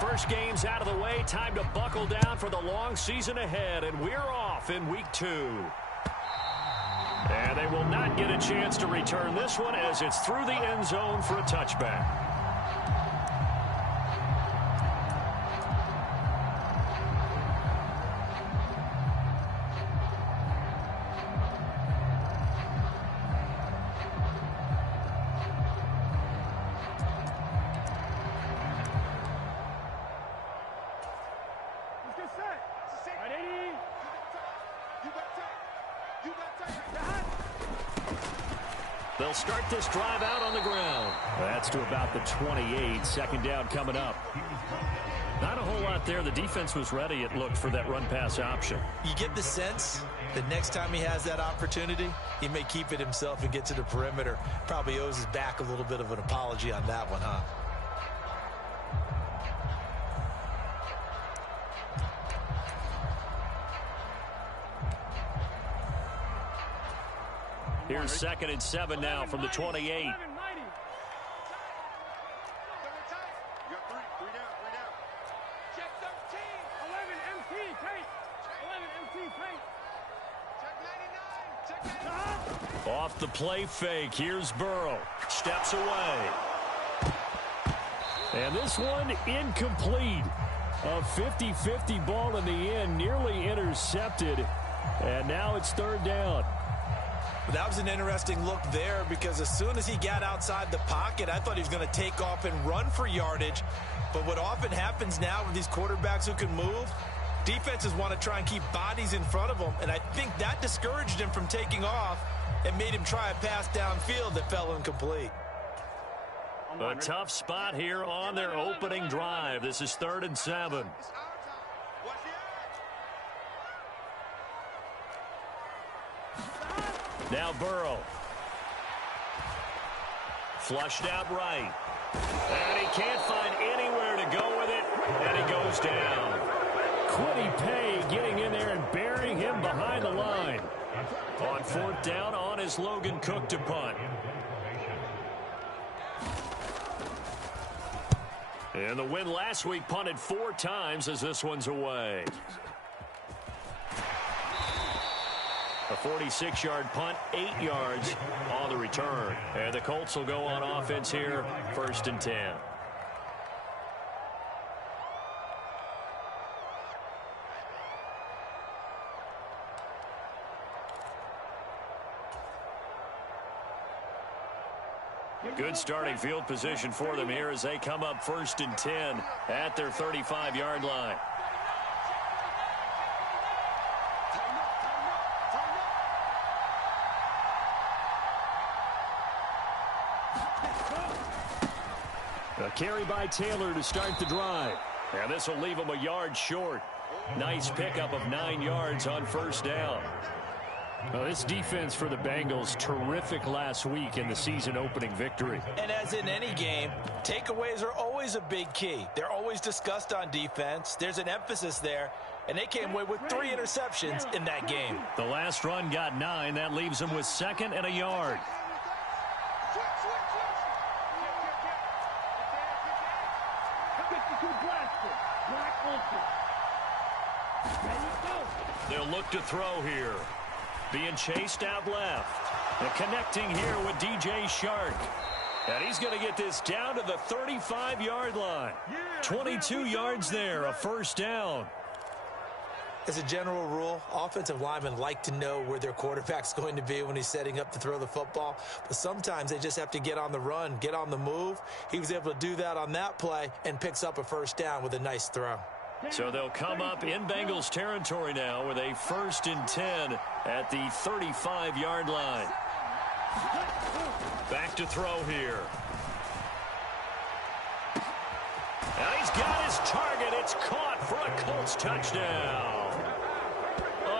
first game's out of the way. Time to buckle down for the long season ahead, and we're off in week 2. And they will not get a chance to return this one as it's through the end zone for a touchback. They'll start this drive out on the ground. That's to about the 28. Second down coming up. Not a whole lot there. The defense was ready, it looked, for that run-pass option. You get the sense that next time he has that opportunity, he may keep it himself and get to the perimeter. Probably owes his back a little bit of an apology on that one, huh? Here's 2nd and 7 now from the 28. Check 13. 3 down. 11 MT, take. 11 MT, take. Check 99. Check 99. Off the play fake. Here's Burrow. Steps away. And this one incomplete. A 50-50 ball in the end, nearly intercepted. And now it's 3rd down. That was an interesting look there because as soon as he got outside the pocket, I thought he was going to take off and run for yardage. But what often happens now with these quarterbacks who can move, defenses want to try and keep bodies in front of them. And I think that discouraged him from taking off and made him try a pass downfield that fell incomplete. A tough spot here on their opening drive. This is 3rd and 7. Now Burrow. Flushed out right. And he can't find anywhere to go with it. And he goes down. Quiddy Pay getting in there and burying him behind the line. On 4th down, on is Logan Cook to punt. And the win last week punted 4 times as this one's away. A 46-yard punt, 8 yards on the return. And the Colts will go on offense here, 1st and 10. Good starting field position for them here as they come up 1st and 10 at their 35-yard line. A carry by Taylor to start the drive. And this will leave him a yard short. Nice pickup of 9 yards on 1st down. Well, this defense for the Bengals, terrific last week in the season-opening victory. And as in any game, takeaways are always a big key. They're always discussed on defense. There's an emphasis there, and they came away with 3 interceptions in that game. The last run got 9. That leaves them with 2nd and a yard. They'll look to throw here. Being chased out left. And connecting here with DJ Shark. And he's going to get this down to the 35-yard line. 22 yards there, a 1st down. As a general rule, offensive linemen like to know where their quarterback's going to be when he's setting up to throw the football. But sometimes they just have to get on the run, get on the move. He was able to do that on that play and picks up a 1st down with a nice throw. So they'll come up in Bengals territory now with a 1st and 10 at the 35-yard line. Back to throw here. And he's got his target. It's caught for a Colts touchdown.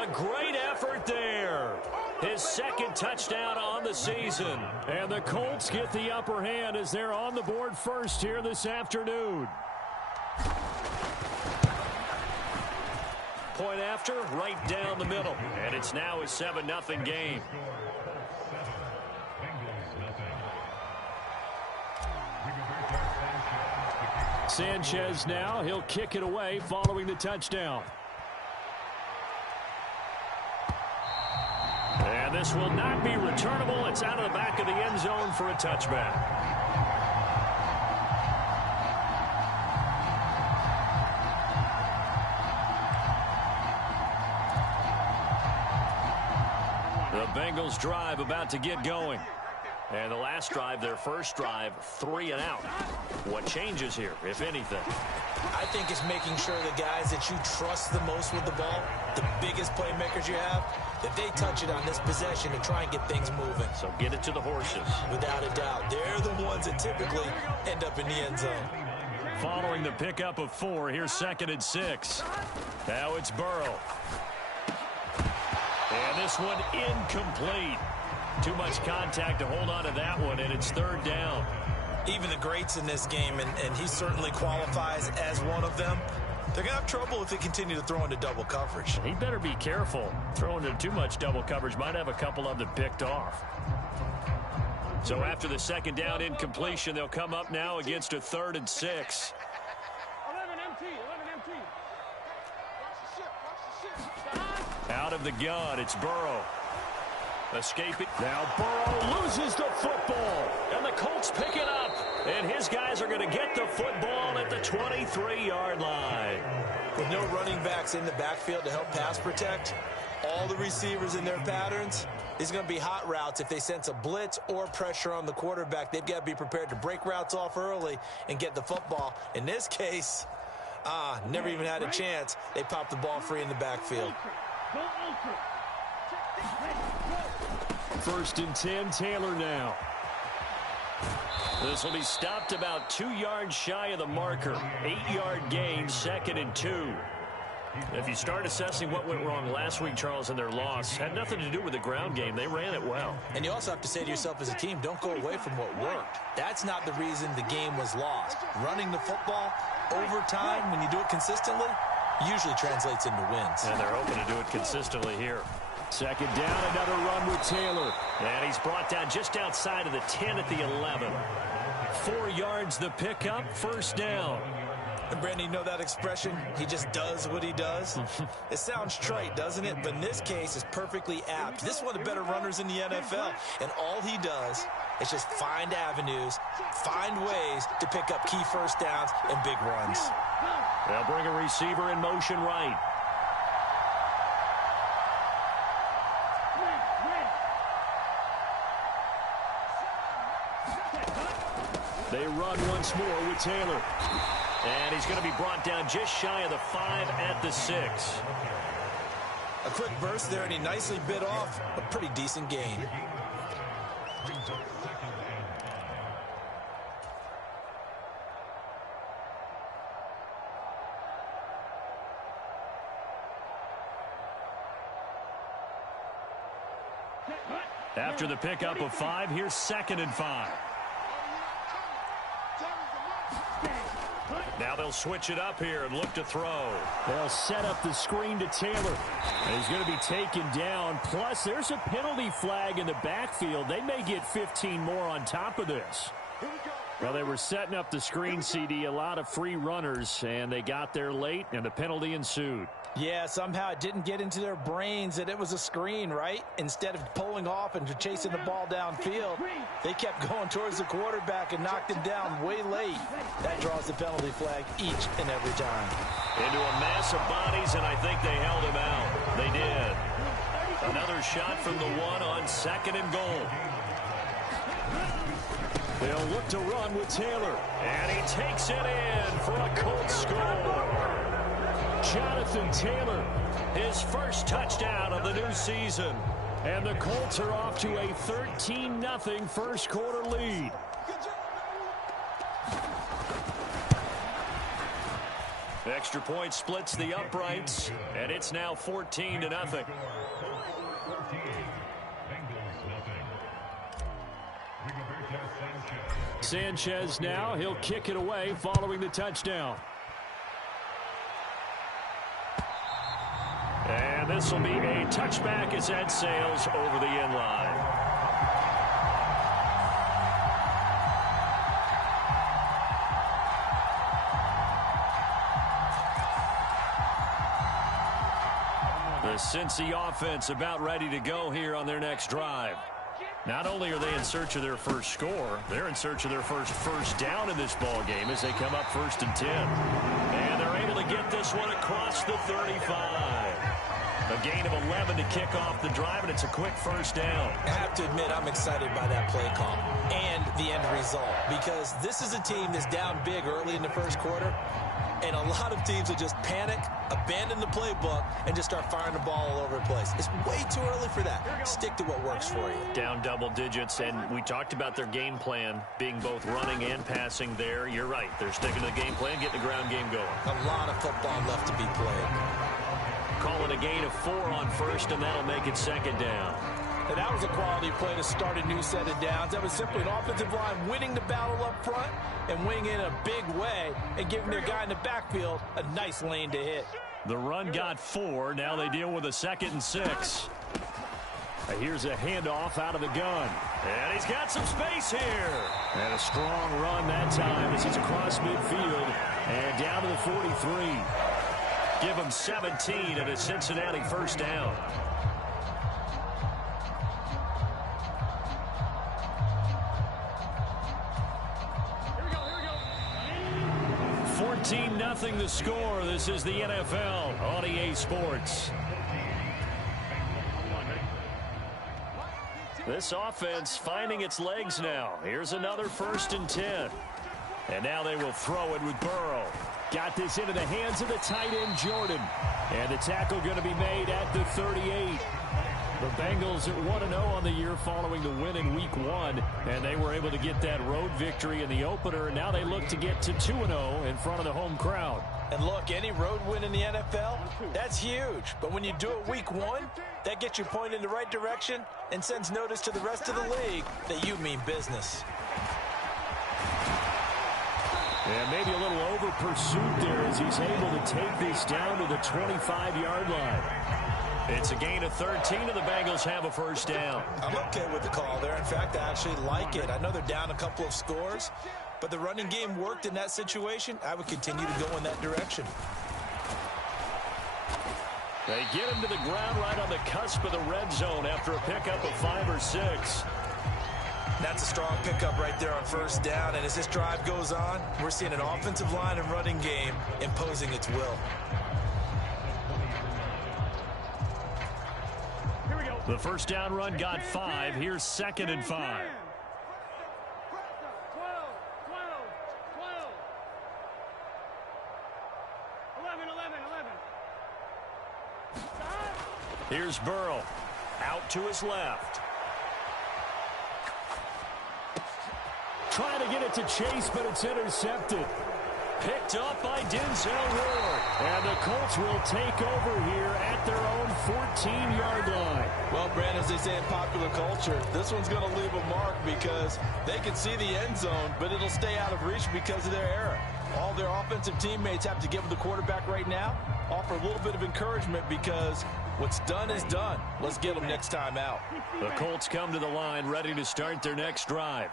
A great effort there. His 2nd touchdown on the season. And the Colts get the upper hand as they're on the board first here this afternoon. Point after, right down the middle. And it's now a 7-0 game. Sanchez now. He'll kick it away following the touchdown. And this will not be returnable. It's out of the back of the end zone for a touchback. The Bengals drive about to get going. And the last drive, their first drive, 3 and out. What changes here, if anything? I think it's making sure the guys that you trust the most with the ball, the biggest playmakers you have, that they touch it on this possession and try and get things moving. So get it to the horses. Without a doubt. They're the ones that typically end up in the end zone. Following the pickup of 4, here's 2nd and 6. Now it's Burrow. And this one incomplete. Too much contact to hold on to that one, and it's 3rd down. Even the greats in this game, and he certainly qualifies as one of them, they're going to have trouble if they continue to throw into double coverage. He better be careful. Throwing into too much double coverage might have a couple of them picked off. So after the 2nd down incompletion, they'll come up now against a 3rd and 6. 11 MT, 11 MT. Out of the gun, it's Burrow. Escaping. Now Burrow loses the football. And the Colts pick it up. And his guys are going to get the football at the 23-yard line. With no running backs in the backfield to help pass protect, all the receivers in their patterns, these are going to be hot routes. If they sense a blitz or pressure on the quarterback, they've got to be prepared to break routes off early and get the football. In this case, never even had a chance. They popped the ball free in the backfield. Go ultra. 1st and 10, Taylor now. This will be stopped about 2 yards shy of the marker. 8-yard gain, 2nd and 2. If you start assessing what went wrong last week, Charles, in their loss, had nothing to do with the ground game. They ran it well. And you also have to say to yourself as a team, don't go away from what worked. That's not the reason the game was lost. Running the football over time, when you do it consistently, usually translates into wins. And they're hoping to do it consistently here. 2nd down, another run with Taylor. And he's brought down just outside of the 10 at the 11. 4 yards the pickup, 1st down. And Brandon, you know that expression? He just does what he does. It sounds trite, doesn't it? But in this case, it's perfectly apt. This is one of the better runners in the NFL. And all he does is just find avenues, find ways to pick up key 1st downs and big runs. They'll bring a receiver in motion right. They run once more with Taylor. And he's going to be brought down just shy of the 5 at the 6. A quick burst there, and he nicely bit off a pretty decent gain. After the pickup of 5, here's 2nd and 5. Now they'll switch it up here and look to throw. They'll set up the screen to Taylor. And he's going to be taken down. Plus, there's a penalty flag in the backfield. They may get 15 more on top of this. Well, they were setting up the screen, CD, a lot of free runners, and they got there late, and the penalty ensued. Yeah, somehow it didn't get into their brains that it was a screen, right? Instead of pulling off and chasing the ball downfield, they kept going towards the quarterback and knocked him down way late. That draws the penalty flag each and every time. Into a mass of bodies, and I think they held him out. They did. Another shot from the 1 on 2nd and goal. They'll look to run with Taylor. And he takes it in for a Colts score. Jonathan Taylor, his first touchdown of the new season. And the Colts are off to a 13-0 first quarter lead. Extra point splits the uprights, and it's now 14-0. Sanchez now, he'll kick it away following the touchdown. And this will be a touchback as that sails over the end line. The Cincy offense about ready to go here on their next drive. Not only are they in search of their first score, they're in search of their first down in this ball game as they come up 1st and 10. And they're able to get this one across the 35. A gain of 11 to kick off the drive, and it's a quick first down. I have to admit, I'm excited by that play call and the end result, because this is a team that's down big early in the first quarter, and a lot of teams will just panic, abandon the playbook, and just start firing the ball all over the place. It's way too early for that. Stick to what works for you. Down double digits, and we talked about their game plan being both running and passing there. You're right. They're sticking to the game plan, getting the ground game going. A lot of football left to be played. Calling a gain of 4 on first, and that'll make it 2nd down. And that was a quality play to start a new set of downs. That was simply an offensive line winning the battle up front and winning in a big way and giving their guy in the backfield a nice lane to hit. The run got 4. Now they deal with a 2nd and 6. Here's a handoff out of the gun. And he's got some space here. And a strong run that time as he's across midfield and down to the 43. Give him 17 and a Cincinnati first down. Here we go. 14-0 the score. This is the NFL on EA Sports. This offense finding its legs now. Here's another 1st and 10. And now they will throw it with Burrow. Got this into the hands of the tight end, Jordan. And the tackle going to be made at the 38. The Bengals at 1-0 on the year following the win in Week 1. And they were able to get that road victory in the opener. And now they look to get to 2-0 in front of the home crowd. And look, any road win in the NFL, that's huge. But when you do it Week 1, that gets you pointed in the right direction and sends notice to the rest of the league that you mean business. And maybe a little over pursuit there as he's able to take this down to the 25-yard line. It's a gain of 13, and the Bengals have a first down. I'm okay with the call there. In fact, I actually like it. I know they're down a couple of scores, but the running game worked in that situation. I would continue to go in that direction. They get him to the ground right on the cusp of the red zone after a pickup of 5 or 6. That's a strong pickup right there on first down. And as this drive goes on, we're seeing an offensive line and running game imposing its will. Here we go. The first down run got 5. Here's 2nd and 5. 12, 11. Here's Burrow. Out to his left. Trying to get it to Chase, but it's intercepted. Picked up by Denzel Ward. And the Colts will take over here at their own 14-yard line. Well, Brandon, as they say in popular culture, this one's going to leave a mark because they can see the end zone, but it'll stay out of reach because of their error. All their offensive teammates have to give the quarterback right now, offer a little bit of encouragement because what's done is done. Let's get them next time out. The Colts come to the line ready to start their next drive.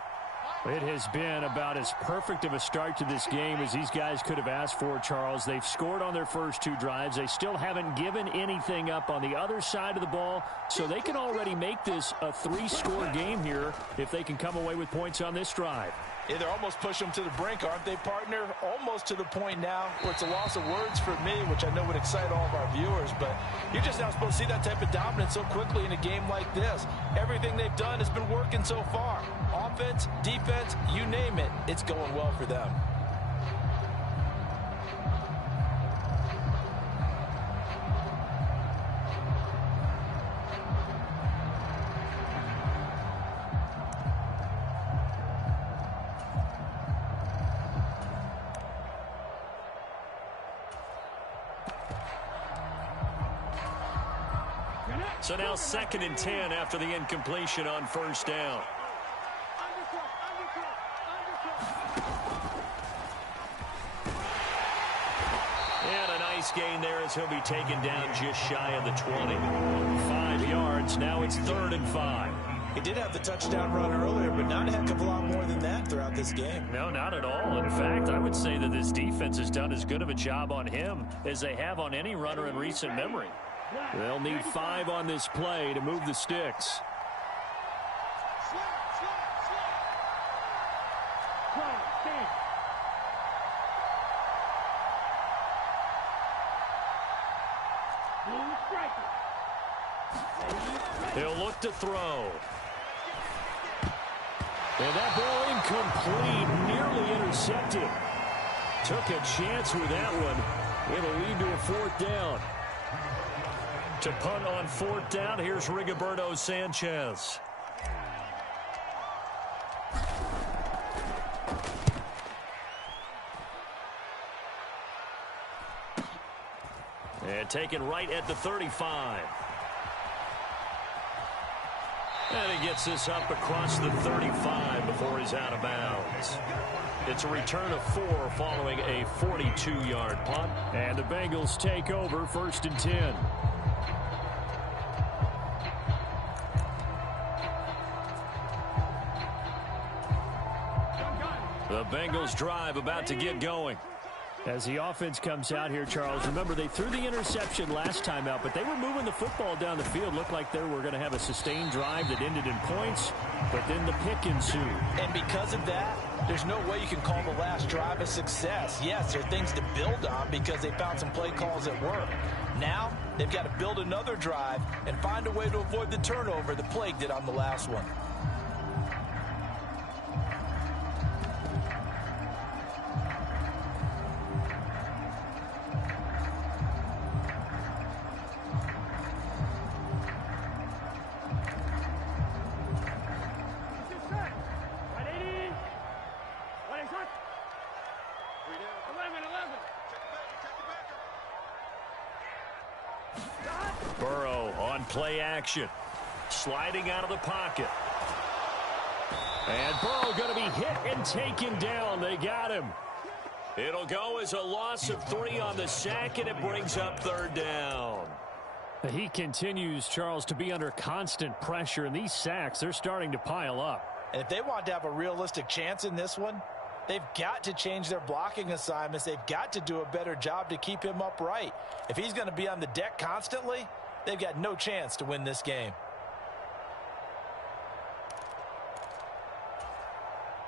It has been about as perfect of a start to this game as these guys could have asked for, Charles. They've scored on their first 2 drives. They still haven't given anything up on the other side of the ball, so they can already make this a 3-score game here if they can come away with points on this drive. Yeah, they're almost pushing them to the brink, aren't they, partner? Almost to the point now where it's a loss of words for me, which I know would excite all of our viewers, but you're just not supposed to see that type of dominance so quickly in a game like this. Everything they've done has been working so far. Offense, defense, you name it, it's going well for them. So now 2nd and 10 after the incompletion on first down. And a nice gain there as he'll be taken down just shy of the 20. 5 yards. Now it's 3rd and 5. He did have the touchdown run earlier, but not a heck of a lot more than that throughout this game. No, not at all. In fact, I would say that this defense has done as good of a job on him as they have on any runner in recent memory. They'll need 5 on this play to move the sticks. He'll look to throw. And that ball incomplete, nearly intercepted. Took a chance with that one. It'll lead to a 4th down. To punt on 4th down, here's Rigoberto Sanchez. And taken right at the 35. And he gets this up across the 35 before he's out of bounds. It's a return of 4 following a 42-yard punt. And the Bengals take over 1st and 10. The Bengals drive about to get going. As the offense comes out here, Charles, remember they threw the interception last time out, but they were moving the football down the field. Looked like they were going to have a sustained drive that ended in points, but then the pick ensued. And because of that, there's no way you can call the last drive a success. Yes, there are things to build on because they found some play calls that work. Now, they've got to build another drive and find a way to avoid the turnover the plague did on the last one. Burrow on play action. Sliding out of the pocket. And Burrow going to be hit and taken down. They got him. It'll go as a loss of 3 on the sack, and it brings up 3rd down. He continues, Charles, to be under constant pressure, and these sacks, they're starting to pile up. And if they want to have a realistic chance in this one, they've got to change their blocking assignments. They've got to do a better job to keep him upright. If he's going to be on the deck constantly, they've got no chance to win this game.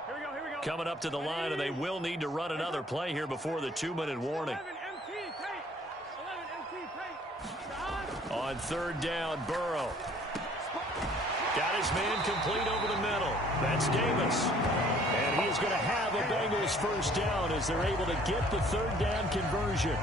Here we go. Coming up to the line, and they will need to run another play here before the 2-minute warning. 11 MT tight. On 3rd down, Burrow. Got his man complete over the middle. That's Davis. And he is going to have a Bengals 1st down as they're able to get the 3rd down conversion.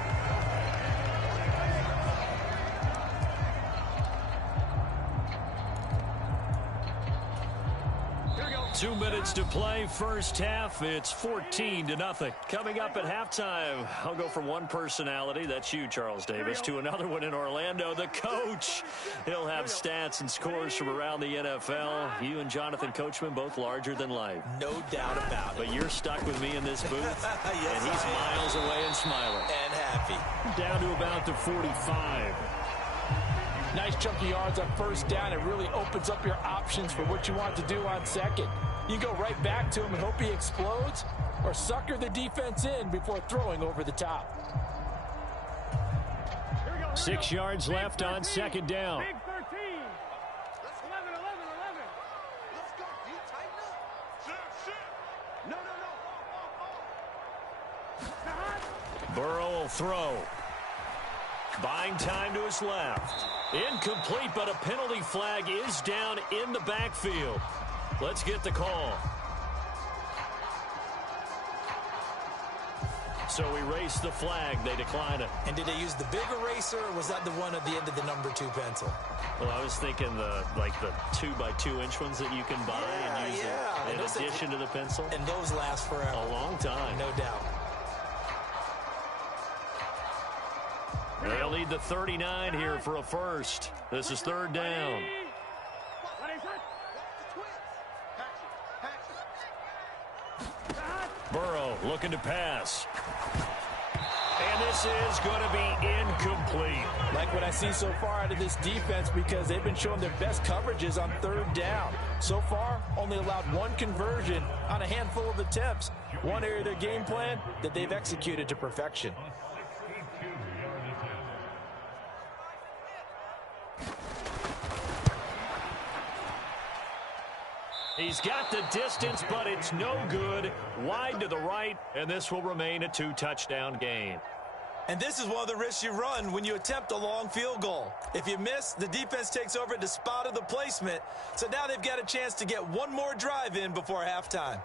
2 minutes to play, first half. It's 14-0. Coming up at halftime, I'll go from one personality, that's you, Charles Davis, to another one in Orlando, the coach. He'll have stats and scores from around the NFL. You and Jonathan Coachman, both larger than life. No doubt about it. But you're stuck with me in this booth, yes, and he's miles away and smiling. And happy. Down to about the 45. Nice chunky yards on 1st down. It really opens up your options for what you want to do on 2nd. You go right back to him and hope he explodes, or sucker the defense in before throwing over the top. 6 yards left on 2nd down. Big 13. 11. Let's go. Do you tighten up? Shit. No. Burrow will throw. Buying time to his left. Incomplete, but a penalty flag is down in the backfield. Let's get the call. So we race the flag. They decline it. And did they use the big eraser, or was that the one at the end of the number 2 pencil? Well, I was thinking the 2x2 inch ones that you can buy and use in addition to the pencil. And those last forever. A long time. No doubt. They'll need the 39 here for a first. This is 3rd down. Burrow looking to pass. And this is going to be incomplete. Like what I see so far out of this defense, because they've been showing their best coverages on 3rd down. So far, only allowed 1 conversion on a handful of attempts. One area of their game plan that they've executed to perfection. He's got the distance, but it's no good. Wide to the right, and this will remain a 2-touchdown game. And this is one of the risks you run when you attempt a long field goal. If you miss, the defense takes over at the spot of the placement. So now they've got a chance to get one more drive in before halftime.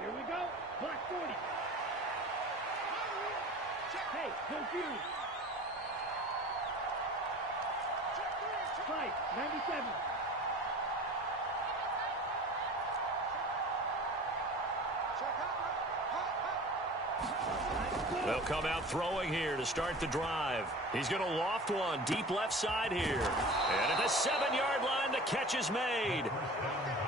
Here we go. Block 40. Hey, confused. Fight, 97. They'll come out throwing here to start the drive. He's going to loft one deep left side here. And at the 7-yard line, the catch is made.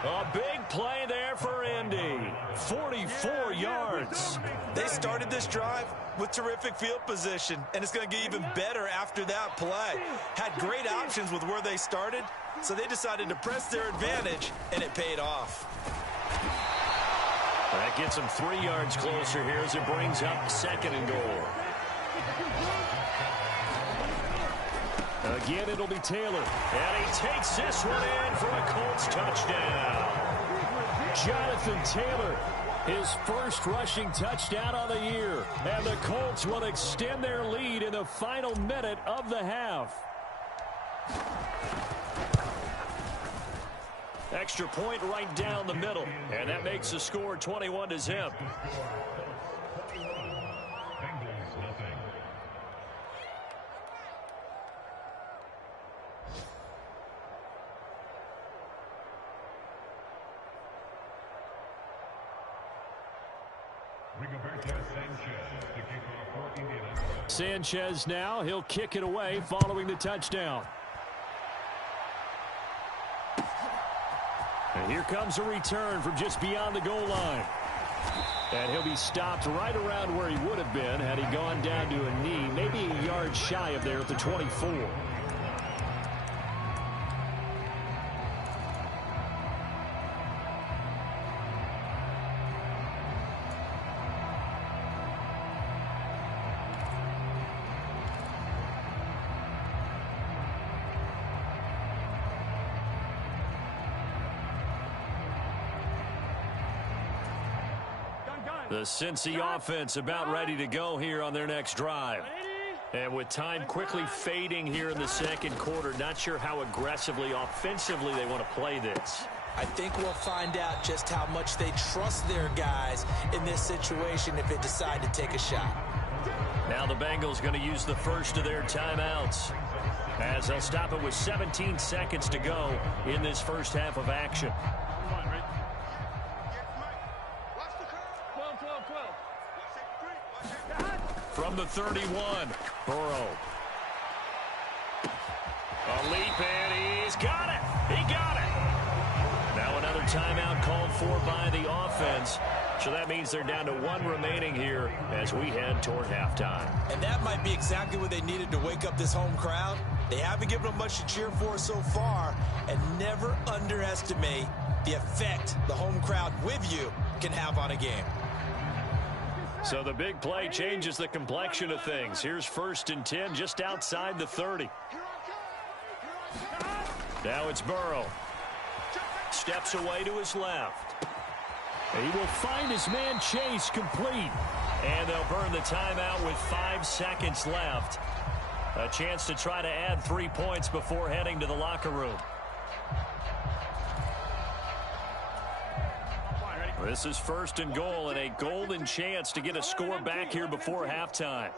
A big play there for Indy. 44 yards. They started this drive with terrific field position, and it's going to get even better after that play. Had great options with where they started, so they decided to press their advantage, and it paid off. That gets them 3 yards closer here as it brings up 2nd and goal. Again, it'll be Taylor. And he takes this one in for a Colts touchdown. Jonathan Taylor, his first rushing touchdown of the year. And the Colts will extend their lead in the final minute of the half. Extra point right down the middle. And that makes the score 21-0. Sanchez now, he'll kick it away following the touchdown. And here comes a return from just beyond the goal line. And he'll be stopped right around where he would have been had he gone down to a knee, maybe a yard shy of there at the 24. The Cincy offense about ready to go here on their next drive. And with time quickly fading here in the second quarter, not sure how aggressively, offensively they want to play this. I think we'll find out just how much they trust their guys in this situation if they decide to take a shot. Now the Bengals going to use the first of their timeouts as they'll stop it with 17 seconds to go in this first half of action. From the 31, Burrow. A leap, and he's got it. He got it. Now another timeout called for by the offense. So that means they're down to 1 remaining here as we head toward halftime. And that might be exactly what they needed to wake up this home crowd. They haven't given them much to cheer for so far, and never underestimate the effect the home crowd with you can have on a game. So the big play changes the complexion of things. Here's 1st and 10 just outside the 30. Now it's Burrow. Steps away to his left. He will find his man Chase complete. And they'll burn the timeout with 5 seconds left. A chance to try to add 3 points before heading to the locker room. This is 1st and goal and a golden chance to get a score back here before halftime. Right,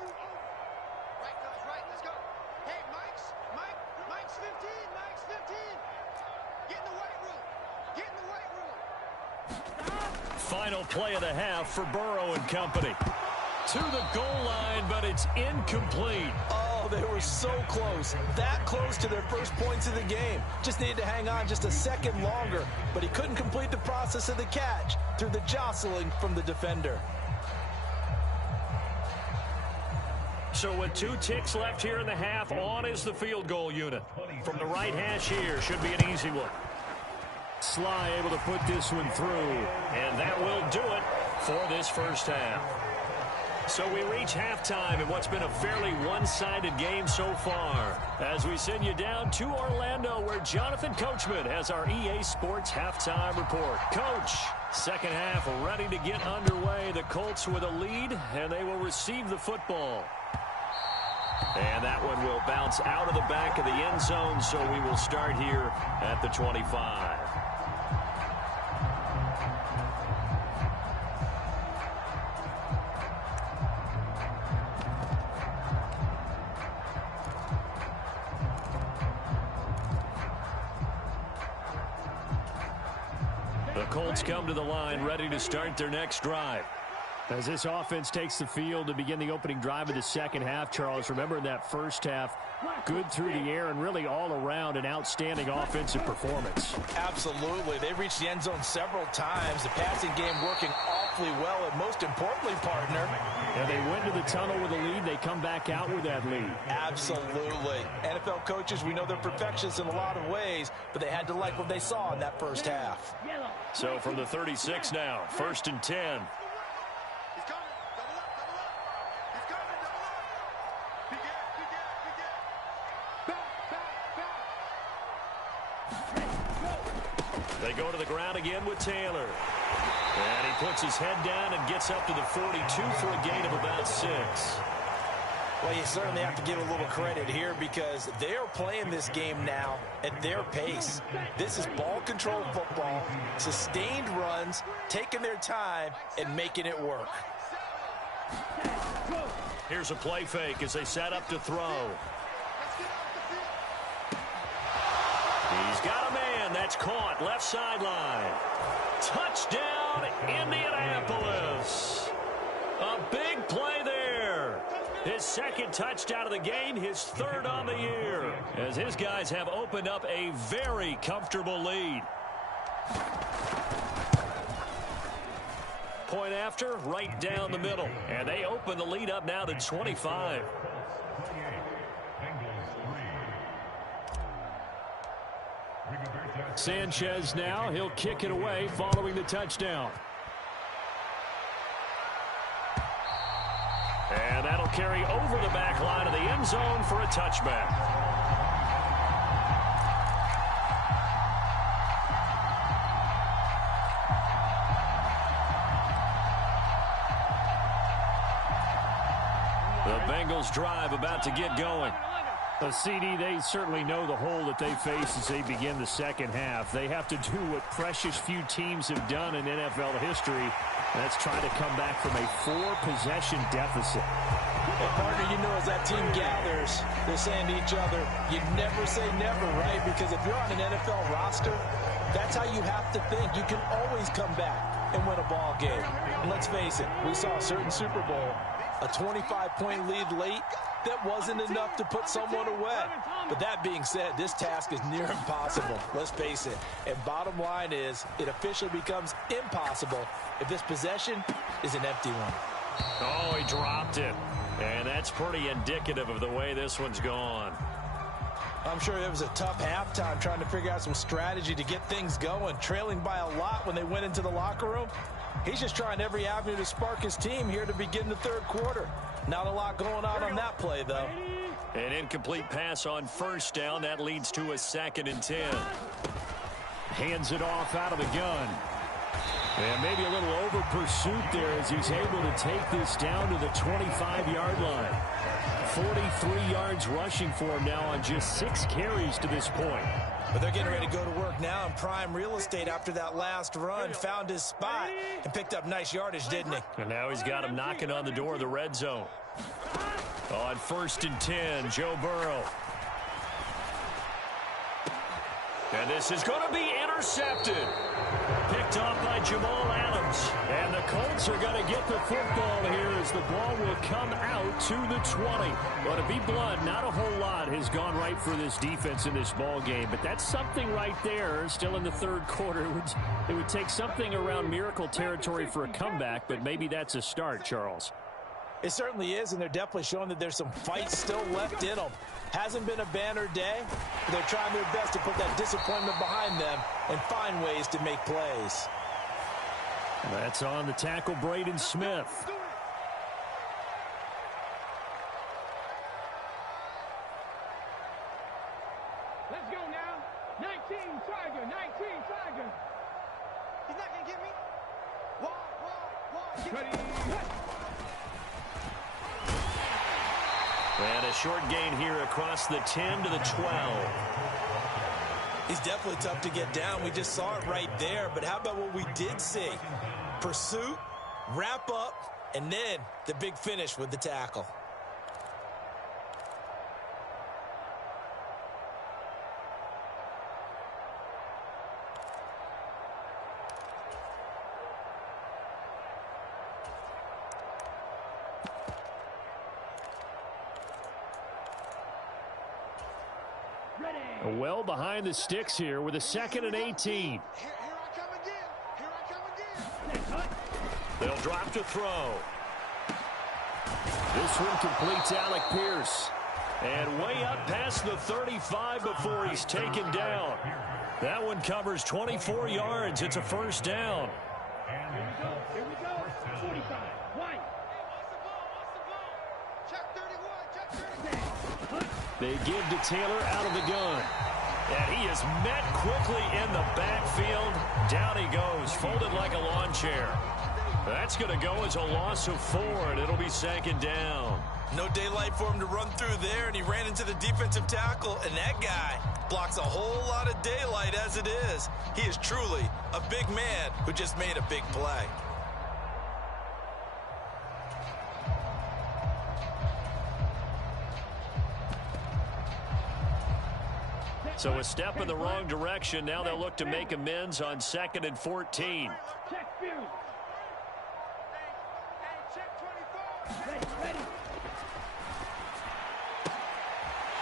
guys, right. Let's go. Hey, Mike's 15. Mike's 15. Get in the weight room. Get in the weight room. Final play of the half for Burrow and company. To the goal line, but it's incomplete. Oh, they were so close. That close to their first points of the game. Just needed to hang on just a second longer, but he couldn't complete the process of the catch through the jostling from the defender. So with 2 ticks left here in the half, on is the field goal unit. From the right hash here, should be an easy one. Sly able to put this one through, and that will do it for this first half. So we reach halftime in what's been a fairly one-sided game so far. As we send you down to Orlando, where Jonathan Coachman has our EA Sports halftime report. Coach, second half ready to get underway. The Colts with a lead, and they will receive the football. And that one will bounce out of the back of the end zone, so we will start here at the 25. The Colts come to the line, ready to start their next drive. As this offense takes the field to begin the opening drive of the second half, Charles, remember in that first half, good through the air and really all around an outstanding offensive performance. Absolutely. They reached the end zone several times. The passing game working awfully well, and most importantly, partner, yeah, they went to the tunnel with a lead. They come back out with that lead. Absolutely. NFL coaches, we know they're perfectionists in a lot of ways, but they had to like what they saw in that first half. So from the 36 now, 1st and 10. They go to the ground again with Taylor. And he puts his head down and gets up to the 42 for a gain of about 6. Well, you certainly have to give a little credit here because they are playing this game now at their pace. This is ball control football, sustained runs, taking their time, and making it work. Here's a play fake as they set up to throw. He's got a man. That's caught. Left sideline. Touchdown, Indianapolis. A big play there. His second touchdown of the game, his third on the year, as his guys have opened up a very comfortable lead. Point after, right down the middle. And they open the lead up now to 25. Sanchez now, he'll kick it away following the touchdown. And that'll carry over the back line of the end zone for a touchback. The Bengals drive about to get going. The CD, they certainly know the hole that they face as they begin the second half. They have to do what precious few teams have done in NFL history. That's try to come back from a 4-possession deficit. And partner, you know, as that team gathers, they're saying to each other, you never say never, right? Because if you're on an NFL roster, that's how you have to think. You can always come back and win a ball game. And let's face it, we saw a certain Super Bowl, a 25-point lead late. That wasn't enough to put someone away. But that being said, this task is near impossible. Let's face it. And bottom line is, it officially becomes impossible if this possession is an empty one. Oh, he dropped it. And that's pretty indicative of the way this one's gone. I'm sure it was a tough halftime trying to figure out some strategy to get things going. Trailing by a lot when they went into the locker room. He's just trying every avenue to spark his team here to begin the third quarter. Not a lot going on that play, though. An incomplete pass on first down. That leads to a 2nd and 10. Hands it off out of the gun. And maybe a little over pursuit there as he's able to take this down to the 25-yard line. 43 yards rushing for him now on just 6 carries to this point. But they're getting ready to go to work now in prime real estate after that last run. Found his spot and picked up nice yardage, didn't he? And now he's got him knocking on the door of the red zone. On 1st and 10, Joe Burrow. And this is going to be intercepted. Picked off by Jamal Adams. And the Colts are going to get the football here as the ball will come out to the 20. But to be blunt, not a whole lot has gone right for this defense in this ball game. But that's something right there. Still in the third quarter. It would take something around miracle territory for a comeback, but maybe that's a start, Charles. It certainly is, and they're definitely showing that there's some fight still left in them. Hasn't been a banner day, but they're trying their best to put that disappointment behind them and find ways to make plays. That's on the tackle, Braden Smith. Let's go now. 19 Tiger, 19 Tiger. He's not gonna get me. Wall. Ready. And a short gain here across the 10 to the 12. He's definitely tough to get down. We just saw it right there. But how about what we did see? Pursuit, wrap up, and then the big finish with the tackle. Well behind the sticks here with a 2nd and 18. Here I come again. They'll drop to throw. This one completes Alec Pierce. And way up past the 35 before he's taken down. That one covers 24 yards. It's a first down. Here we go. 45. White. Check 31. They give to Taylor out of the gun. And he is met quickly in the backfield. Down he goes, folded like a lawn chair. That's going to go as a loss of 4, and it'll be 2nd down. No daylight for him to run through there, and he ran into the defensive tackle, and that guy blocks a whole lot of daylight as it is. He is truly a big man who just made a big play. So a step in the wrong direction. Now they'll look to make amends on 2nd and 14. Check Fury. Check 24. Ready.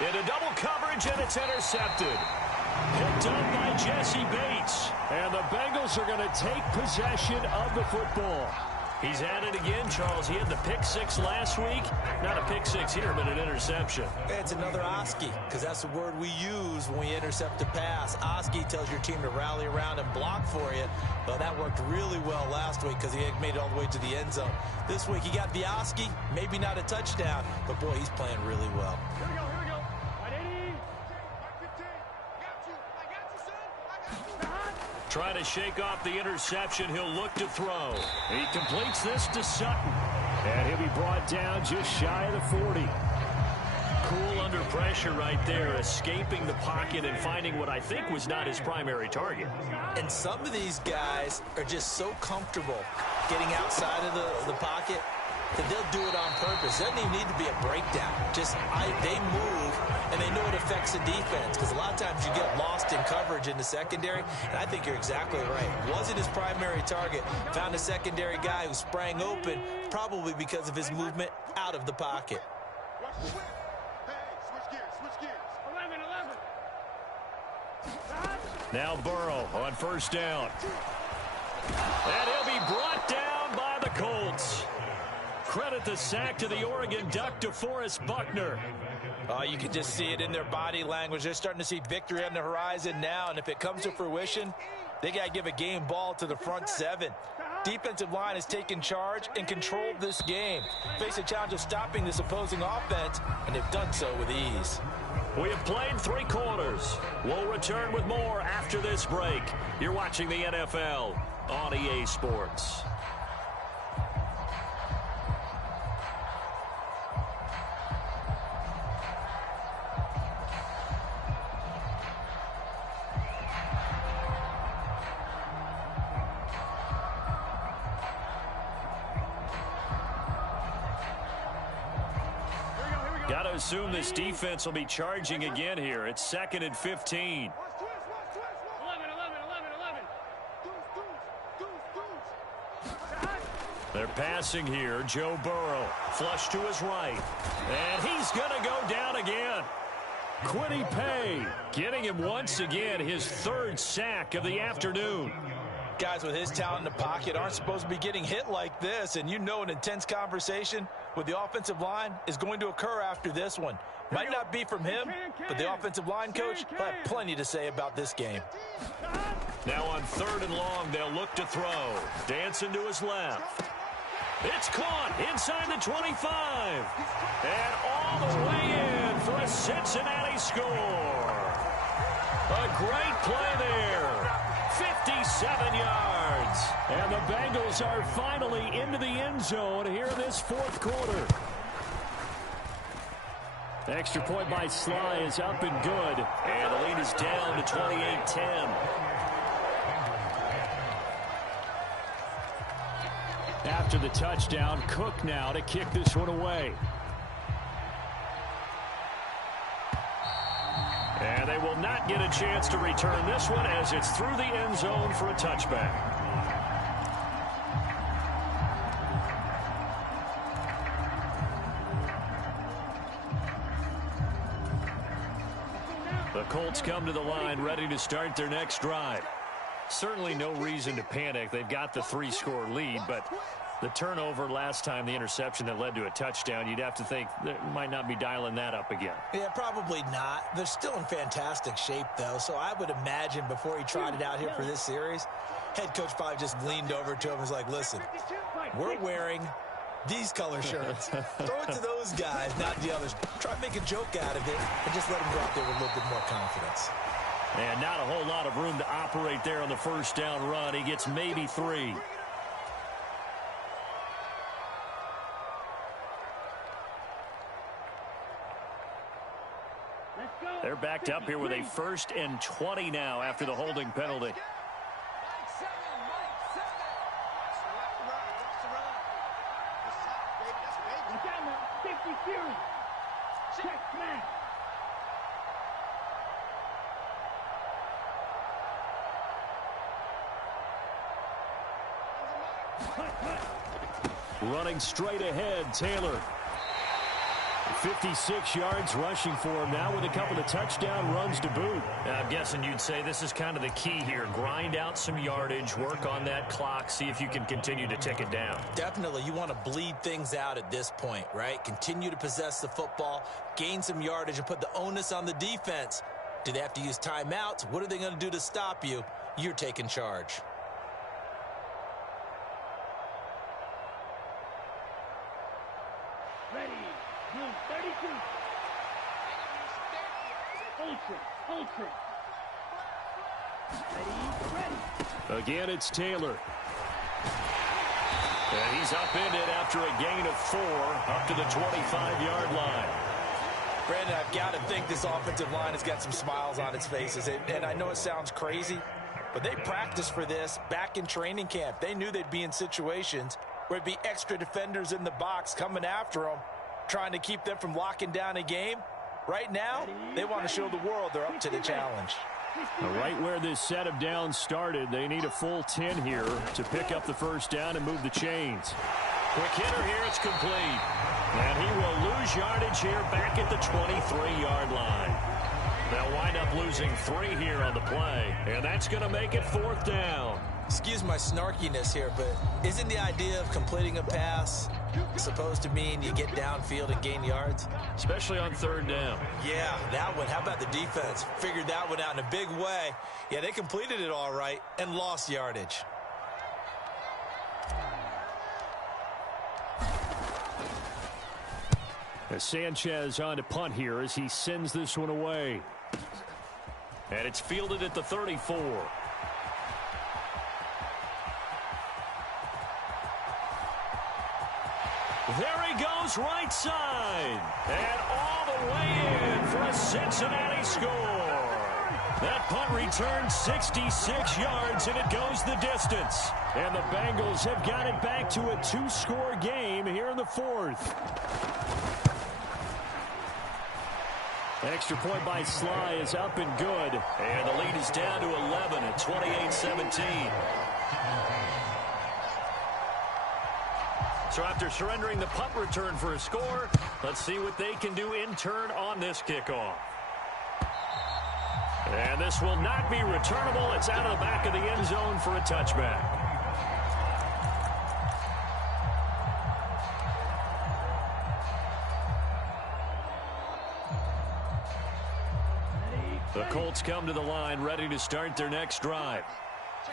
Into double coverage, and it's intercepted. Picked up by Jesse Bates. And the Bengals are going to take possession of the football. He's at it again, Charles. He had the pick 6 last week. Not a pick 6 here, but an interception. It's another Oski, because that's the word we use when we intercept a pass. Oski tells your team to rally around and block for you. Well, that worked really well last week because he had made it all the way to the end zone. This week he got the Oski, maybe not a touchdown, but boy, he's playing really well. Here we go. Trying to shake off the interception. He'll look to throw. He completes this to Sutton. And he'll be brought down just shy of the 40. Cool under pressure right there, escaping the pocket and finding what I think was not his primary target. And some of these guys are just so comfortable getting outside of the pocket that they'll do it on purpose. It doesn't even need to be a breakdown. They move, and they know it affects the defense, because a lot of times you get lost in coverage in the secondary, and I think you're exactly right. Wasn't his primary target. Found a secondary guy who sprang open, probably because of his movement out of the pocket. Hey, switch gears. 11. Now Burrow on first down. And he'll be brought down by the Colts. Credit the sack to the Oregon Duck, DeForest Buckner. You can just see it in their body language. They're starting to see victory on the horizon now, and if it comes to fruition, they got to give a game ball to the front 7. Defensive line has taken charge and controlled this game. Face a challenge of stopping this opposing offense, and they've done so with ease. We have played 3 quarters. We'll return with more after this break. You're watching the NFL on EA Sports. Got to assume this defense will be charging again here. It's 2nd and 15. 11. They're passing here. Joe Burrow, flush to his right. And he's going to go down again. Quiddy Pay getting him once again, his 3rd sack of the afternoon. Guys with his talent in the pocket aren't supposed to be getting hit like this, and you know an intense conversation with the offensive line is going to occur after this one. Might not be from him, but the offensive line coach will have plenty to say about this game. Now on 3rd and long, they'll look to throw. Dancing to his left. It's caught inside the 25. And all the way in for a Cincinnati score. A great play there. 57 yards. And the Bengals are finally into the end zone here in this fourth quarter. Extra point by Sly is up and good. And the lead is down to 28-10. After the touchdown, Cook now to kick this one away. And they will not get a chance to return this one as it's through the end zone for a touchback. The Colts come to the line ready to start their next drive. Certainly no reason to panic. They've got the 3-score lead, but the turnover last time, the interception that led to a touchdown, you'd have to think they might not be dialing that up again. Yeah, probably not. They're still in fantastic shape, though, so I would imagine before he tried it out here for this series, head coach probably just leaned over to him and was like, listen, we're wearing these color shirts. Throw it to those guys, not the others. Try to make a joke out of it and just let them go out there with a little bit more confidence. And not a whole lot of room to operate there on the first down run. He gets maybe 3. They're backed up here with a 1st and 20 now after the holding penalty. Running straight ahead, Taylor. 56 yards rushing for him now with a couple of touchdown runs to boot. I'm guessing you'd say this is kind of the key here. Grind out some yardage, work on that clock, see if you can continue to tick it down. Definitely. You want to bleed things out at this point, right? Continue to possess the football, gain some yardage, and put the onus on the defense. Do they have to use timeouts? What are they going to do to stop you? You're taking charge. Ready. 32. Ultra. Ready. Again, it's Taylor. And he's upended after a gain of 4 up to the 25-yard line. Brandon, I've got to think this offensive line has got some smiles on its faces. And I know it sounds crazy, but they practiced for this back in training camp. They knew they'd be in situations where it'd be extra defenders in the box coming after them, trying to keep them from locking down a game. Right now, they want to show the world they're up to the challenge. Right where this set of downs started, they need a full 10 here to pick up the first down and move the chains. Quick hitter here, it's complete. And he will lose yardage here back at the 23-yard line. They'll wind up losing 3 here on the play, and that's going to make it 4th down. Excuse my snarkiness here, but isn't the idea of completing a pass supposed to mean you get downfield and gain yards? Especially on 3rd down. Yeah, that one. How about the defense? Figured that one out in a big way. Yeah, they completed it all right and lost yardage. As Sanchez on to punt here as he sends this one away. And it's fielded at the 34. There he goes, right side. And all the way in for a Cincinnati score. That punt returns 66 yards, and it goes the distance. And the Bengals have got it back to a 2-score game here in the 4th. Extra point by Sly is up and good. And the lead is down to 11 at 28-17. So after surrendering the punt return for a score, let's see what they can do in turn on this kickoff. And this will not be returnable. It's out of the back of the end zone for a touchback. The Colts come to the line ready to start their next drive.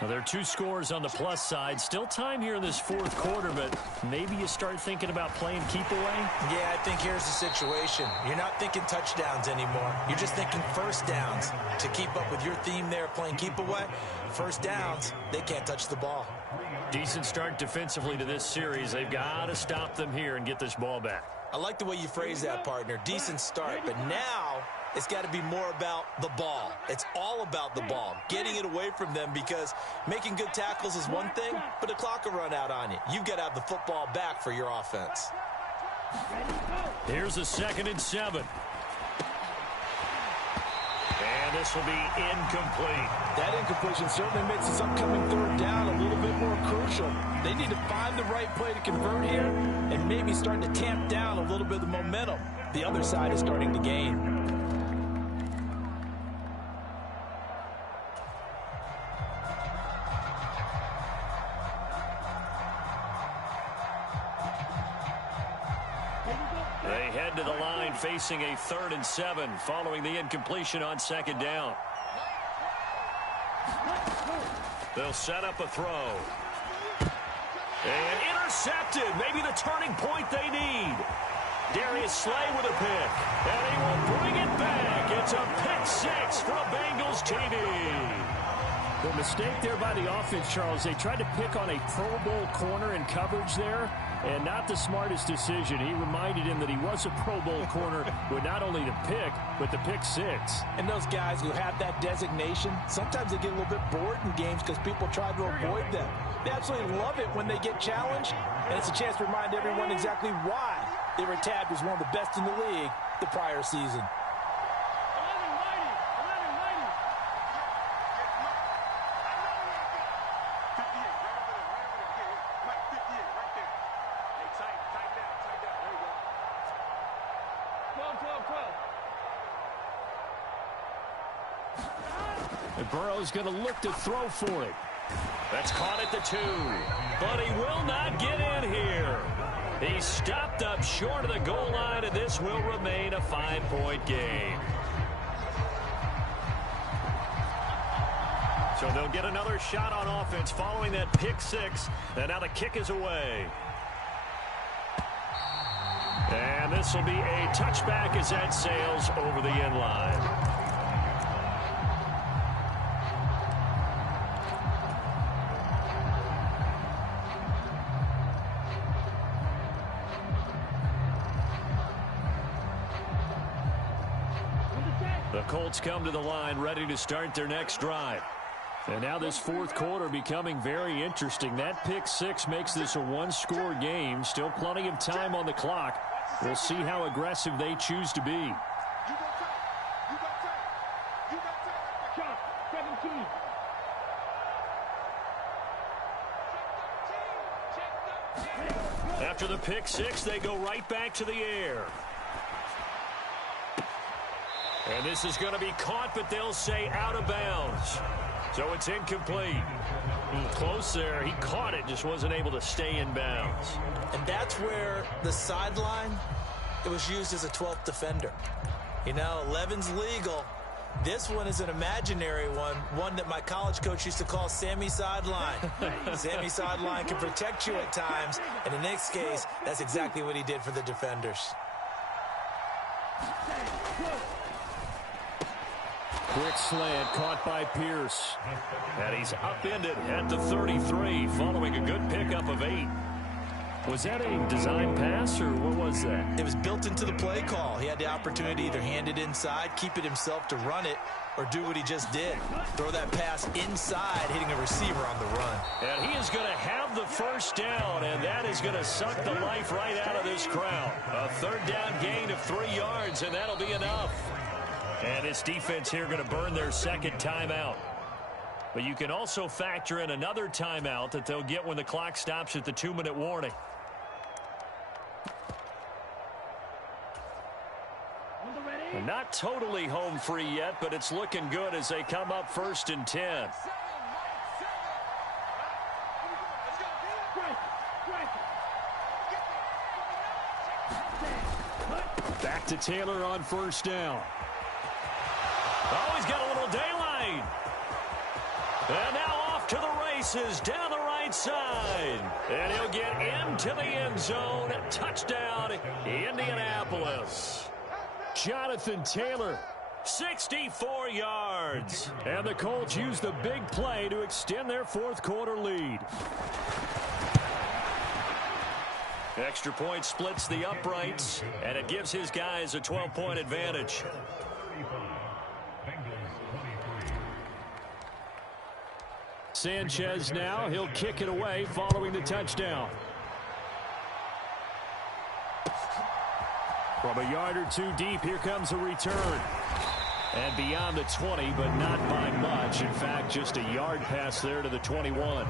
Well, there are 2 scores on the plus side. Still time here in this fourth quarter, but maybe you start thinking about playing keep away? Yeah, I think here's the situation. You're not thinking touchdowns anymore. You're just thinking first downs. To keep up with your theme there, playing keep away, first downs, they can't touch the ball. Decent start defensively to this series. They've got to stop them here and get this ball back. I like the way you phrase that, partner. Decent start, but now it's got to be more about the ball. It's all about the ball, getting it away from them, because making good tackles is one thing, but the clock will run out on you. You've got to have the football back for your offense. Here's a 2nd and 7. And this will be incomplete. That incompletion certainly makes this upcoming third down a little bit more crucial. They need to find the right play to convert here and maybe start to tamp down a little bit of the momentum the other side is starting to gain. They head to the line facing a 3rd and 7 following the incompletion on 2nd down. They'll set up a throw. And intercepted. Maybe the turning point they need. Darius Slay with a pick. And he will bring it back. It's a pick 6 for a Bengals TD. The mistake there by the offense, Charles, they tried to pick on a Pro Bowl corner in coverage there, and not the smartest decision. He reminded him that he was a Pro Bowl corner with not only the pick, but the pick 6. And those guys who have that designation, sometimes they get a little bit bored in games because people try to avoid them. They absolutely love it when they get challenged, and it's a chance to remind everyone exactly why they were tabbed as one of the best in the league the prior season. And Burrow's going to look to throw for it. That's caught at the 2. But he will not get in here. He stopped up short of the goal line, and this will remain a 5-point game. So they'll get another shot on offense following that pick 6. And now the kick is away. And this will be a touchback as that sails over the end line. The Colts come to the line ready to start their next drive. And now this fourth quarter becoming very interesting. That pick 6 makes this a 1-score game. Still plenty of time on the clock. We'll see how aggressive they choose to be. After the pick 6, they go right back to the air. And this is going to be caught, but they'll say out of bounds. So it's incomplete. Close there. He caught it, just wasn't able to stay in bounds. And that's where the sideline, it was used as a 12th defender. You know, 11's legal. This one is an imaginary one that my college coach used to call Sammy Sideline. Sammy Sideline can protect you at times, and in this case, that's exactly what he did for the defenders. Quick slant caught by Pierce. And he's upended at the 33 following a good pickup of 8. Was that a design pass, or what was that? It was built into the play call. He had the opportunity to either hand it inside, keep it himself to run it, or do what he just did. Throw that pass inside, hitting a receiver on the run. And he is going to have the first down, and that is going to suck the life right out of this crowd. A 3rd down gain of 3 yards, and that'll be enough. And this defense here going to burn their 2nd timeout. But you can also factor in another timeout that they'll get when the clock stops at the 2-minute warning. And not totally home free yet, but it's looking good as they come up 1st and 10. Back to Taylor on 1st down. Oh, he's got a little daylight. And now off to the races down the right side. And he'll get into the end zone. Touchdown, Indianapolis. Jonathan Taylor, 64 yards. and the Colts use the big play to extend their fourth quarter lead. Extra point splits the uprights, and it gives his guys a 12-point advantage. Sanchez now, he'll kick it away following the touchdown. From a yard or two deep, here comes a return. And beyond the 20, but not by much. In fact, just a yard pass there to the 21.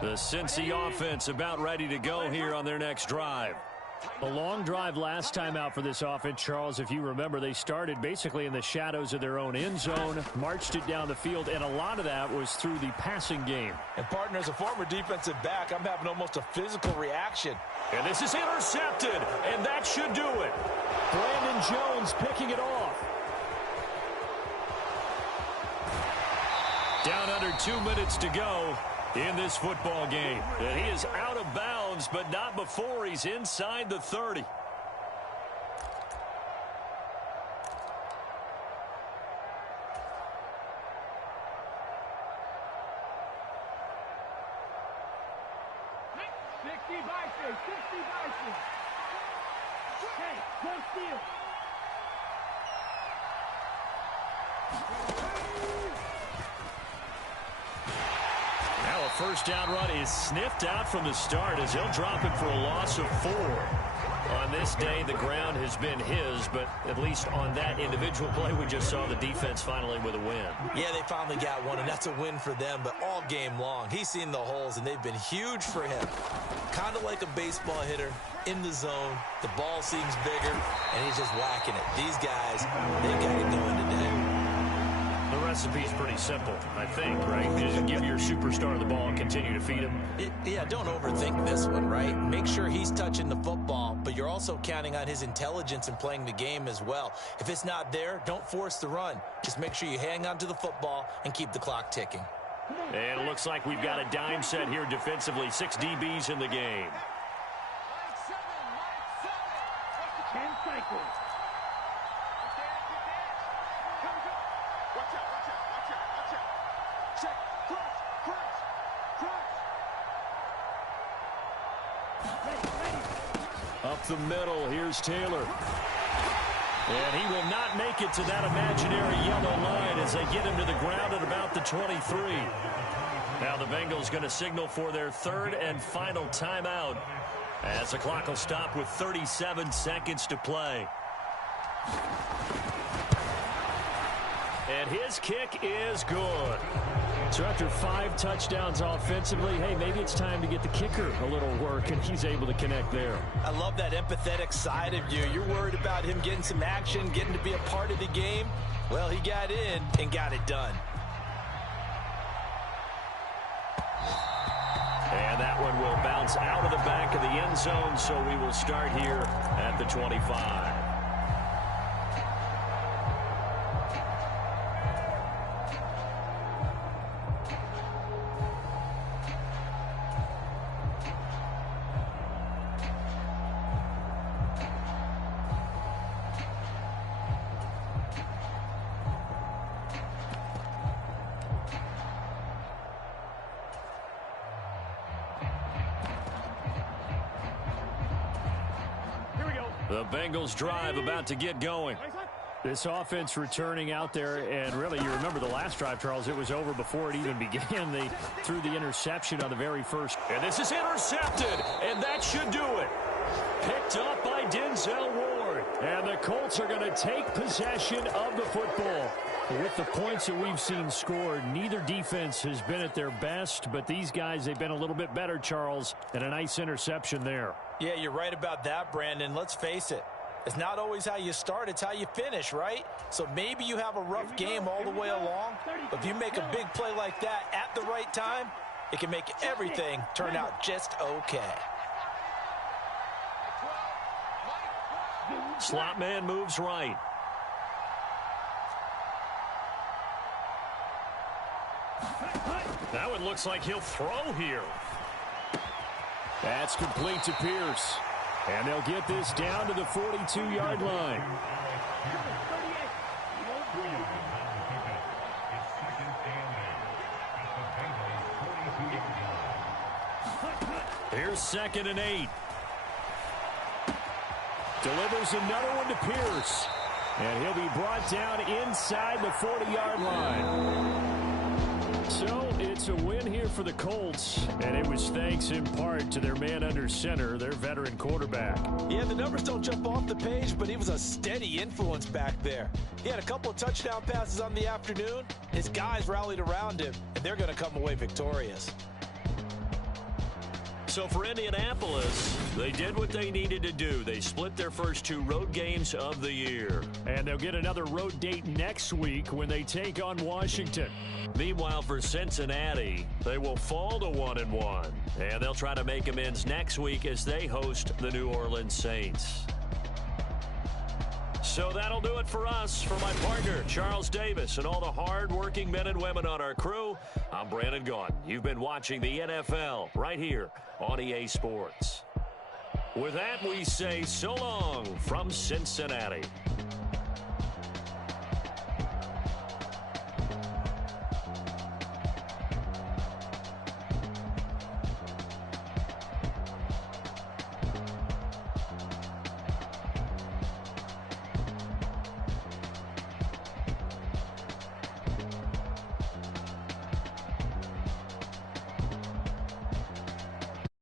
The Cincy offense about ready to go here on their next drive. A long drive last time out for this offense, Charles. If you remember, they started basically in the shadows of their own end zone, marched it down the field, and a lot of that was through the passing game. And, partner, as a former defensive back, I'm having almost a physical reaction. And this is intercepted, and that should do it. Brandon Jones picking it off. Down under 2 minutes to go in this football game. And he is out of bounds, but not before he's inside the 30. First down run is sniffed out from the start as he'll drop it for a loss of 4. On this day, the ground has been his, but at least on that individual play, we just saw the defense finally with a win. Yeah, they finally got one, and that's a win for them, but all game long, he's seen the holes, and they've been huge for him. Kind of like a baseball hitter in the zone. The ball seems bigger, and he's just whacking it. These guys, they got it going today. The recipe's pretty simple, I think, right? Just give your superstar the ball and continue to feed him. Yeah, don't overthink this one, right? Make sure he's touching the football, but you're also counting on his intelligence in playing the game as well. If it's not there, don't force the run. Just make sure you hang on to the football and keep the clock ticking. And it looks like we've got a dime set here defensively. 6 DBs in the game. 10 cycles. Up the middle, here's Taylor. And he will not make it to that imaginary yellow line as they get him to the ground at about the 23. Now the Bengals going to signal for their third and final timeout as the clock will stop with 37 seconds to play. And his kick is good. So after 5 touchdowns offensively, hey, maybe it's time to get the kicker a little work, and he's able to connect there. I love that empathetic side of you. You're worried about him getting some action, getting to be a part of the game. Well, he got in and got it done. And that one will bounce out of the back of the end zone, so we will start here at the 25. The Bengals drive about to get going. This offense returning out there, and really, you remember the last drive, Charles, it was over before it even began. They threw the interception on the very first. And this is intercepted, and that should do it. Picked up by Denzel Ward. And the Colts are going to take possession of the football. With the points that we've seen scored, neither defense has been at their best, but these guys, they've been a little bit better, Charles, and a nice interception there. Yeah, you're right about that, Brandon. Let's face it. It's not always how you start, it's how you finish, right? So maybe you have a rough game all the way along, but if you make a big play like that at the right time, it can make everything turn out just okay. Slot man moves right. That one looks like he'll throw here. That's complete to Pierce. And they'll get this down to the 42-yard line. Here's 2nd and 8. Delivers another one to Pierce. And he'll be brought down inside the 40-yard line. So it's a win here for the Colts, and it was thanks in part to their man under center, their veteran quarterback. Yeah, the numbers don't jump off the page, but he was a steady influence back there. He had a couple of touchdown passes on the afternoon. His guys rallied around him, and they're going to come away victorious. So for Indianapolis, they did what they needed to do. They split their first 2 road games of the year. And they'll get another road date next week when they take on Washington. Meanwhile, for Cincinnati, they will fall to 1-1. And they'll try to make amends next week as they host the New Orleans Saints. So that'll do it for us. For my partner, Charles Davis, and all the hard-working men and women on our crew, I'm Brandon Gaudin. You've been watching the NFL right here on EA Sports. With that, we say so long from Cincinnati.